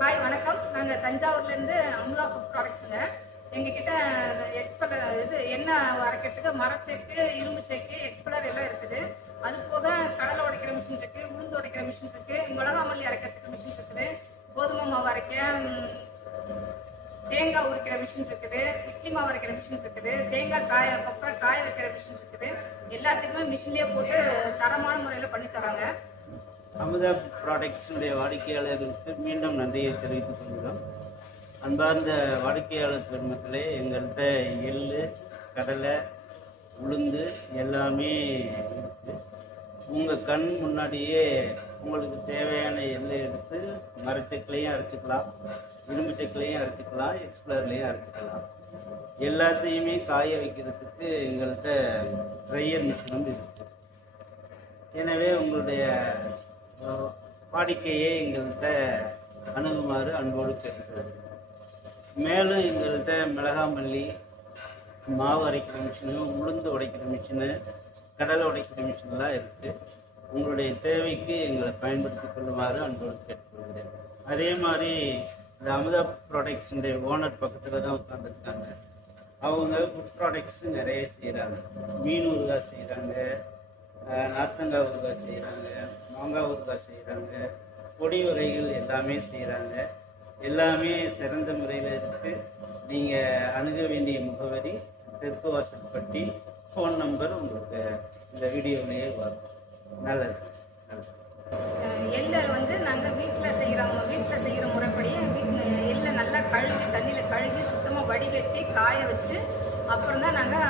Hi வணக்கம். நாங்கள் தஞ்சாவூர்லேருந்து Amudha food ப்ராடக்ட்ஸுங்க. எங்ககிட்ட எக்ஸ்பெல்லர் எண்ணெய் அரைக்கிறதுக்கு மரச்செக்கு, இரும்பு செக்கு, எக்ஸ்பெல்லர் எல்லாம் இருக்குது. அது போக கடலை உடைக்கிற மிஷின் இருக்குது, உளுந்து உடைக்கிற மிஷின் இருக்குது, மிளகா மல்லி அரைக்கிறதுக்கு மிஷின் இருக்குது, கோதுமை மாவு அரைக்க, தேங்காய் உரிக்கிற மிஷின் இருக்குது, இட்லி மாவு அரைக்கிற மிஷின் இருக்குது, தேங்காய் அப்புறம் காய வைக்கிற மிஷின் இருக்குது. எல்லாத்துக்குமே மிஷின்லேயே போட்டு தரமான முறையில் பண்ணி தராங்க. அமுதா ப்ராடக்ட்ஸுடைய வாடிக்கையாளர்களுக்கு மீண்டும் நன்றியை தெரிவித்துக் கொள்கிறோம். அன்பார்ந்த வாடிக்கையாளர் பெருமக்களே, எங்கள்கிட்ட எள்ளு, கடலை, உளுந்து எல்லாமே இருக்குது. உங்கள் கண் முன்னாடியே உங்களுக்கு தேவையான எள்ளை எடுத்து மரச்செக்கிலையும் அரைச்சிக்கலாம், இரும்பு செக்கிலையும் அரைச்சிக்கலாம், எக்ஸ்ப்ளர்லேயும் அரைச்சிக்கலாம். எல்லாத்தையுமே காய வைக்கிறதுக்கு எங்கள்கிட்ட ட்ரையர் மிஷினும் இருக்குது. எனவே உங்களுடைய வாடிக்கையை எங்கள்கிட்ட அணுகுமாறு அன்போடு கேட்டுக்கிறது. மேலும் எங்கள்கிட்ட மிளகா மல்லி, மாவு அரைக்கிற மிஷினு, உளுந்து உடைக்கிற மிஷினு, கடலை உடைக்கிற மிஷின்லாம் இருக்குது. உங்களுடைய தேவைக்கு எங்களை பயன்படுத்தி கொள்ளுமாறு அன்போடு கேட்டுக்கொள்கிறேன். அதே மாதிரி இந்த அமுதா ப்ராடக்ட்ஸுடைய ஓனர் பக்கத்தில் தான் உட்காந்துருக்காங்க. அவங்க ஃபுட் ப்ராடக்ட்ஸு நிறைய செய்கிறாங்க. மீன் ஊறுகாய் செய்கிறாங்க, நார்த்தங்காய் ஊறுகாய் செய்கிறாங்க, மாங்காய் ஊறுகாய் செய்கிறாங்க, பொடி வகைகள் எல்லாமே செய்கிறாங்க. எல்லாமே சிறந்த முறையில் இருக்குது. நீங்கள் அணுக வேண்டிய முகவரி தெற்கு வாசல்பட்டி. ஃபோன் நம்பர் உங்களுக்கு இந்த வீடியோவிலேயே வரும். நல்லது நல்லது. எள்ளை நாங்கள் வீட்டில் செய்கிற முறைப்படி எள்ளை நல்லா கழுவி, தண்ணியில் கழுவி சுத்தமாக வடிகட்டி காய வச்சு அப்புறம் தான் நாங்கள்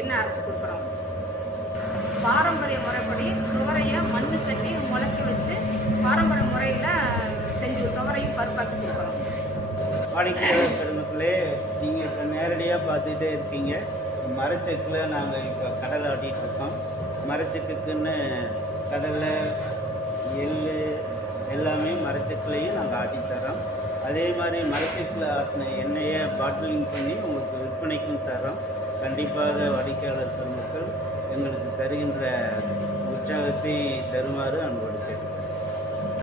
எண்ணெய் அரைச்சி கொடுக்குறோம். பாரம்பரிய முறைப்படி துவரையை மண்ணு கட்டி முளைக்க வச்சு பாரம்பரிய முறையில் செஞ்சு துவரையும் பருப்பாக்கி கொடுக்குறோம். வாடிக்கையாளர் பெருமக்களே, நீங்கள் இப்போ நேரடியாக பார்த்துட்டே இருக்கீங்க. மரச்செக்கில் நாங்கள் இப்போ கடலை ஆட்டிகிட்டு இருக்கோம். மரச்செக்குன்னு கடலை, எள் எல்லாமே மரச்செக்கிலையும் நாங்கள் ஆட்டித்தரோம். அதே மாதிரி மரச்செக்கில் ஆட்டின எண்ணெயை பாட்டிலிங் பண்ணி உங்களுக்கு விற்பனைக்கும் தரோம். கண்டிப்பாக வாடிக்கையாளர் பெருமக்கள் எங்களுக்கு தருகின்ற உற்சாகத்தை தருமாறு அன்போடு கேட்கிறேன்.